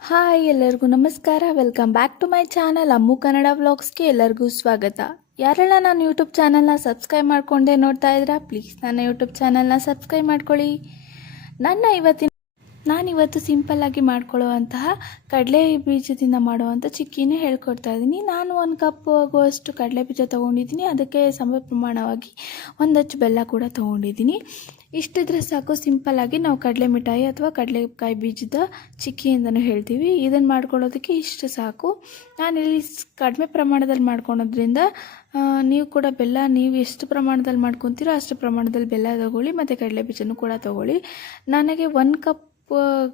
Hi ಎಲ್ಲರಿಗೂ ನಮಸ್ಕಾರ. Welcome back to my channel Ammu Kannada ವ್ಲಾಗ್ಸ್ಗೆ ಎಲ್ಲರಿಗೂ ಸ್ವಾಗತ. ಯಾರೆಲ್ಲ ನಾನು ಯೂಟ್ಯೂಬ್ ಚಾನಲ್ನ ಸಬ್ಸ್ಕ್ರೈಬ್ ಮಾಡ್ಕೊಂಡೆ ನೋಡ್ತಾ ಇದ್ದೀರಾ, ಪ್ಲೀಸ್ ನನ್ನ ಯೂಟ್ಯೂಬ್ ಚಾನಲ್ನ ಸಬ್ಸ್ಕ್ರೈಬ್ ಮಾಡ್ಕೊಳ್ಳಿ. ನಾನಿವತ್ತು ಸಿಂಪಲ್ಲಾಗಿ ಮಾಡ್ಕೊಳ್ಳುವಂತಹ ಕಡಲೆ ಬೀಜದಿಂದ ಮಾಡುವಂಥ ಚಿಕ್ಕಿನೇ ಹೇಳ್ಕೊಡ್ತಾ ಇದ್ದೀನಿ. ನಾನು 1 ಕಪ್ ಆಗುವಷ್ಟು ಕಡಲೆ ಬೀಜ ತೊಗೊಂಡಿದ್ದೀನಿ. ಅದಕ್ಕೆ ಸಮ ಪ್ರಮಾಣವಾಗಿ 1 ಅಚ್ಚು ಬೆಲ್ಲ ಕೂಡ ತೊಗೊಂಡಿದ್ದೀನಿ. ಇಷ್ಟಿದ್ರೆ ಸಾಕು. ಸಿಂಪಲ್ಲಾಗಿ ನಾವು ಕಡಲೆ ಮಿಠಾಯಿ ಅಥವಾ ಕಡಲೆಕಾಯಿ ಬೀಜದ ಚಿಕ್ಕಿ ಅಂತಲೂ ಹೇಳ್ತೀವಿ. ಇದನ್ನು ಮಾಡ್ಕೊಳ್ಳೋದಕ್ಕೆ ಇಷ್ಟು ಸಾಕು. ನಾನಿಲ್ಲಿ ಕಡಿಮೆ ಪ್ರಮಾಣದಲ್ಲಿ ಮಾಡ್ಕೊಳೋದ್ರಿಂದ ನೀವು ಕೂಡ ಬೆಲ್ಲ ನೀವು ಎಷ್ಟು ಪ್ರಮಾಣದಲ್ಲಿ ಮಾಡ್ಕೊತೀರೋ ಅಷ್ಟು ಪ್ರಮಾಣದಲ್ಲಿ ಬೆಲ್ಲ ತೊಗೊಳ್ಳಿ ಮತ್ತು ಕಡಲೆ ಬೀಜನೂ ಕೂಡ ತೊಗೊಳ್ಳಿ. ನನಗೆ 1 ಕಪ್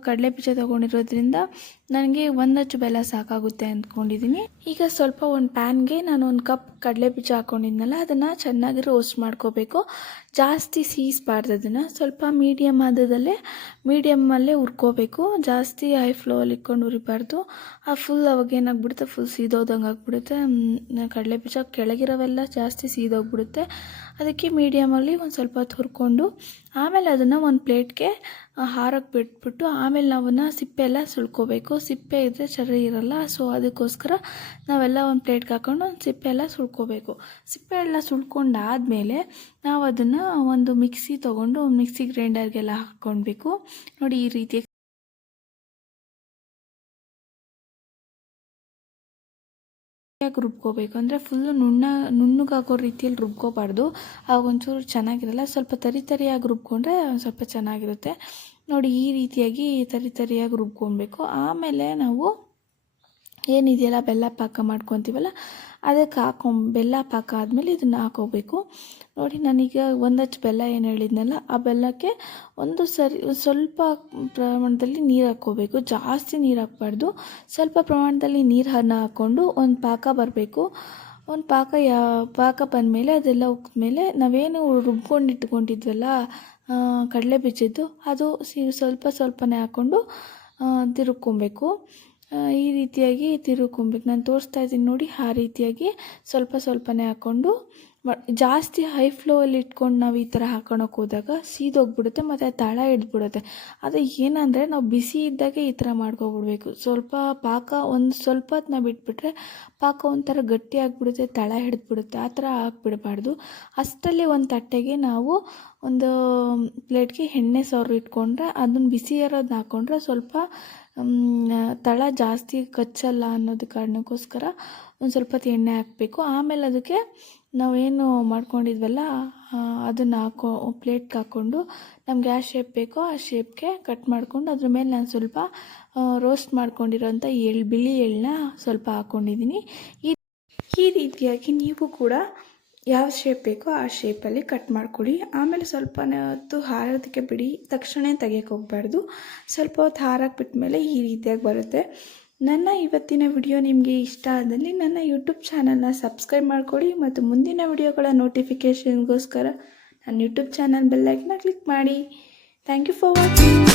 ಕಡಲೆ ಬೀಜ ತೊಗೊಂಡಿರೋದ್ರಿಂದ ನನಗೆ 1 ಅಚ್ಚು ಬೆಲ್ಲ ಸಾಕಾಗುತ್ತೆ ಅಂದ್ಕೊಂಡಿದ್ದೀನಿ. ಈಗ ಸ್ವಲ್ಪ ಒಂದು ಪ್ಯಾನ್ಗೆ ನಾನು 1 ಕಪ್ ಕಡಲೆ ಬೀಜ ಹಾಕ್ಕೊಂಡಿದ್ನಲ್ಲ, ಅದನ್ನು ಚೆನ್ನಾಗಿ ರೋಸ್ಟ್ ಮಾಡ್ಕೋಬೇಕು. ಜಾಸ್ತಿ ಸೀಸ್ಬಾರ್ದು, ಅದನ್ನು ಸ್ವಲ್ಪ ಮೀಡಿಯಮ್ಮಲ್ಲೇ ಹುರ್ಕೋಬೇಕು. ಜಾಸ್ತಿ ಹೈ ಫ್ಲೋಲ್ಲಿ ಇಟ್ಕೊಂಡು ಹುರಿಬಾರ್ದು. ಅವಾಗ ಏನಾಗ್ಬಿಡುತ್ತೆ, ಫುಲ್ ಸೀದೋದಂಗೆ ಆಗ್ಬಿಡುತ್ತೆ. ಕಡಲೆ ಬೀಜ ಕೆಳಗಿರೋವೆಲ್ಲ ಜಾಸ್ತಿ ಸೀದೋಗ್ಬಿಡುತ್ತೆ. ಅದಕ್ಕೆ ಮೀಡಿಯಮಲ್ಲಿ ಒಂದು ಸ್ವಲ್ಪ ಹೊತ್ತು ಹುರ್ಕೊಂಡು ಆಮೇಲೆ ಅದನ್ನು ಒಂದು ಪ್ಲೇಟ್ಗೆ ಹಾರಕ್ಕೆ ಬಿಟ್ಬಿಟ್ಟು ಆಮೇಲೆ ನಾವನ್ನ ಸಿಪ್ಪೆ ಎಲ್ಲ ಸುಳ್ಕೋಬೇಕು. ಸಿಪ್ಪೆ ಇದ್ದರೆ ಸರಿ ಇರಲ್ಲ. ಸೊ ಅದಕ್ಕೋಸ್ಕರ ನಾವೆಲ್ಲ ಒಂದು ಪ್ಲೇಟ್ಗೆ ಹಾಕ್ಕೊಂಡು ಒಂದು ಸಿಪ್ಪೆ ಎಲ್ಲ ಸುಳ್ಕೋಬೇಕು. ಸಿಪ್ಪೆ ಎಲ್ಲ ಸುಳ್ಕೊಂಡಾದಮೇಲೆ ನಾವು ಅದನ್ನು ಒಂದು ಮಿಕ್ಸಿ ತೊಗೊಂಡು ಮಿಕ್ಸಿ ಗ್ರೈಂಡರ್ಗೆಲ್ಲ ಹಾಕ್ಕೊಳ್ಬೇಕು. ನೋಡಿ, ಈ ರೀತಿ ರುಬ್ಕೋಬೇಕು. ಅಂದರೆ ಫುಲ್ಲು ನುಣ್ಣಗಾಗೋ ರೀತಿಯಲ್ಲಿ ರುಬ್ಕೋಬಾರ್ದು. ಆವಾಗ ಒಂಚೂರು ಚೆನ್ನಾಗಿರಲ್ಲ. ಸ್ವಲ್ಪ ತರಿಯಾಗಿ ರುಬ್ಕೊಂಡ್ರೆ ಒಂದು ಸ್ವಲ್ಪ ಚೆನ್ನಾಗಿರುತ್ತೆ. ನೋಡಿ, ಈ ರೀತಿಯಾಗಿ ತರಿಯಾಗಿ ರುಬ್ಕೊಬೇಕು. ಆಮೇಲೆ ನಾವು ಏನಿದೆಯಲ್ಲ ಬೆಲ್ಲ ಪಾಕ ಮಾಡ್ಕೊತೀವಲ್ಲ, ಅದಕ್ಕೆ ಬೆಲ್ಲ ಪಾಕ ಆದಮೇಲೆ ಇದನ್ನು ಹಾಕೋಬೇಕು. ನೋಡಿ, ನಾನೀಗ 1 ಅಚ್ಚು ಬೆಲ್ಲ ಏನು ಹೇಳಿದ್ನಲ್ಲ, ಆ ಬೆಲ್ಲಕ್ಕೆ ಸ್ವಲ್ಪ ಪ್ರಮಾಣದಲ್ಲಿ ನೀರು ಹಾಕ್ಕೋಬೇಕು. ಜಾಸ್ತಿ ನೀರು ಹಾಕ್ಬಾರ್ದು. ಸ್ವಲ್ಪ ಪ್ರಮಾಣದಲ್ಲಿ ನೀರನ್ನು ಹಾಕ್ಕೊಂಡು ಒಂದು ಪಾಕ ಬರಬೇಕು. ಒಂದು ಪಾಕ ಬಂದಮೇಲೆ ಅದೆಲ್ಲ ಉಕ್ಕಿದ್ಮೇಲೆ ನಾವೇನು ರುಬ್ಕೊಂಡು ಇಟ್ಕೊಂಡಿದ್ವಲ್ಲ ಕಡಲೆ ಬೀಜದ್ದು, ಅದು ಸ್ವಲ್ಪನೇ ಹಾಕ್ಕೊಂಡು ತಿರುಗ್ಕೊಬೇಕು. ಈ ರೀತಿಯಾಗಿ ತಿರುಗ್ಕೊಬೇಕು. ನಾನು ತೋರಿಸ್ತಾ ಇದ್ದೀನಿ ನೋಡಿ, ಆ ರೀತಿಯಾಗಿ ಸ್ವಲ್ಪನೇ ಹಾಕ್ಕೊಂಡು ಜಾಸ್ತಿ ಹೈ ಫ್ಲೋಯಲ್ಲಿ ಇಟ್ಕೊಂಡು ನಾವು ಈ ಥರ ಹಾಕೊಳಕ್ಕೆ ಹೋದಾಗ ಸೀದೋಗ್ಬಿಡುತ್ತೆ ಮತ್ತು ತಳ ಹಿಡಿದ್ಬಿಡುತ್ತೆ. ಅದು ಏನಂದರೆ ನಾವು ಬಿಸಿ ಇದ್ದಾಗೆ ಈ ಥರ ಮಾಡ್ಕೊಬಿಡ್ಬೇಕು. ಸ್ವಲ್ಪ ಹೊತ್ತು ನಾವು ಬಿಟ್ಬಿಟ್ರೆ ಪಾಕ ಒಂಥರ ಗಟ್ಟಿ ಆಗಿಬಿಡುತ್ತೆ, ತಳ ಹಿಡಿದ್ಬಿಡುತ್ತೆ. ಆ ಥರ ಹಾಕ್ಬಿಡಬಾರ್ದು. ಅಷ್ಟರಲ್ಲಿ ಒಂದು ತಟ್ಟೆಗೆ ನಾವು ಒಂದು ಪ್ಲೇಟ್ಗೆ ಎಣ್ಣೆ ಸವರಿ ಇಟ್ಕೊಂಡ್ರೆ, ಅದನ್ನು ಬಿಸಿ ಇರೋದನ್ನ ಹಾಕ್ಕೊಂಡ್ರೆ ಸ್ವಲ್ಪ ತಳ ಜಾಸ್ತಿ ಕಚ್ಚಲ್ಲ ಅನ್ನೋದು ಕಾರಣಕ್ಕೋಸ್ಕರ ಒಂದು ಸ್ವಲ್ಪ ಎಣ್ಣೆ ಹಾಕಬೇಕು. ಆಮೇಲೆ ಅದಕ್ಕೆ ನಾವೇನು ಮಾಡ್ಕೊಂಡಿದ್ವಲ್ಲ ಅದನ್ನು ಪ್ಲೇಟ್ಗೆ ಹಾಕ್ಕೊಂಡು ನಮ್ಗೆ ಯಾವ ಶೇಪ್ ಬೇಕೋ ಆ ಶೇಪ್ಗೆ ಕಟ್ ಮಾಡಿಕೊಂಡು ಅದ್ರ ಮೇಲೆ ನಾನು ಸ್ವಲ್ಪ ರೋಸ್ಟ್ ಮಾಡ್ಕೊಂಡಿರೋಂಥ ಬಿಳಿ ಎಳ್ಳನ್ನ ಸ್ವಲ್ಪ ಹಾಕ್ಕೊಂಡಿದ್ದೀನಿ. ಈ ರೀತಿಯಾಗಿ ನೀವು ಕೂಡ ಯಾವ ಶೇಪ್ ಬೇಕೋ ಆ ಶೇಪಲ್ಲಿ ಕಟ್ ಮಾಡ್ಕೊಳ್ಳಿ. ಆಮೇಲೆ ಸ್ವಲ್ಪ ಹೊತ್ತು ಹಾರೋದಕ್ಕೆ ಬಿಡಿ, ತಕ್ಷಣ ತೆಗಿಯೋಕ್ಕೆ ಹೋಗಬಾರ್ದು. ಸ್ವಲ್ಪ ಹೊತ್ತು ಹಾರಕ್ಕೆ ಬಿಟ್ಮೇಲೆ ಈ ರೀತಿಯಾಗಿ ಬರುತ್ತೆ. ನನ್ನ ಇವತ್ತಿನ ವಿಡಿಯೋ ನಿಮಗೆ ಇಷ್ಟ ಆದಲ್ಲಿ ನನ್ನ ಯೂಟ್ಯೂಬ್ ಚಾನಲ್ನ ಸಬ್ಸ್ಕ್ರೈಬ್ ಮಾಡ್ಕೊಳ್ಳಿ ಮತ್ತು ಮುಂದಿನ ವಿಡಿಯೋಗಳ ನೋಟಿಫಿಕೇಷನ್ಗೋಸ್ಕರ ನನ್ನ ಯೂಟ್ಯೂಬ್ ಚಾನಲ್ ಬೆಲ್ ಐಕಾನ್ನ ಕ್ಲಿಕ್ ಮಾಡಿ. Thank you for watching.